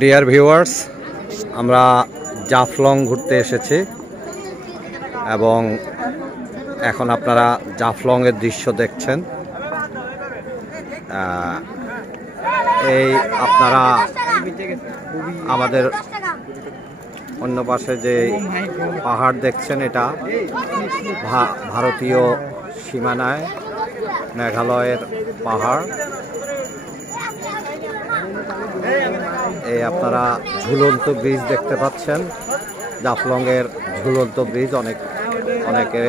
Dear viewers, আমরা জাফলং ঘুরতে এসেছি এবং এখন আপনারা জাফলংয়ের দৃশ্য দেখছেন। এই আপনারা আমাদের অন্য পাশে যে পাহাড় দেখছেন, এটা ভারতীয় সীমানায় মেঘালয়ের পাহাড়। এই আপনারা ঝুলন্ত ব্রিজ দেখতে পাচ্ছেন, জাফলংয়ের ঝুলন্ত ব্রিজ। অনেকে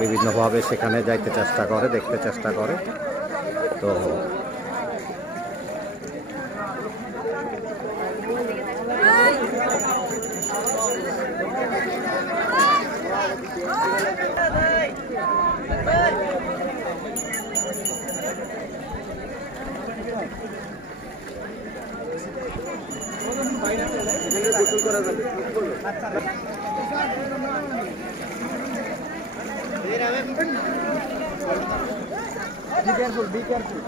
বিভিন্নভাবে সেখানে যাইতে চেষ্টা করে, দেখতে চেষ্টা করে। তো be careful.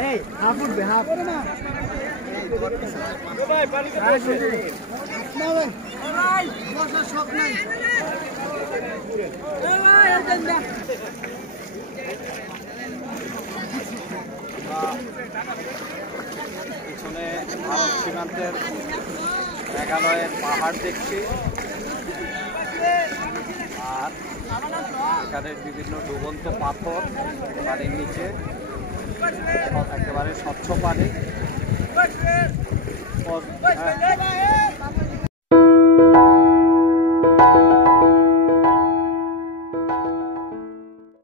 Hey, half would be half. পিছনে ভারত সীমান্তের মেঘালয়ের পাহাড় দেখছি, আর এখানে বিভিন্ন ডুবন্ত পাথর পানির নিচে, একেবারে স্বচ্ছ পানি।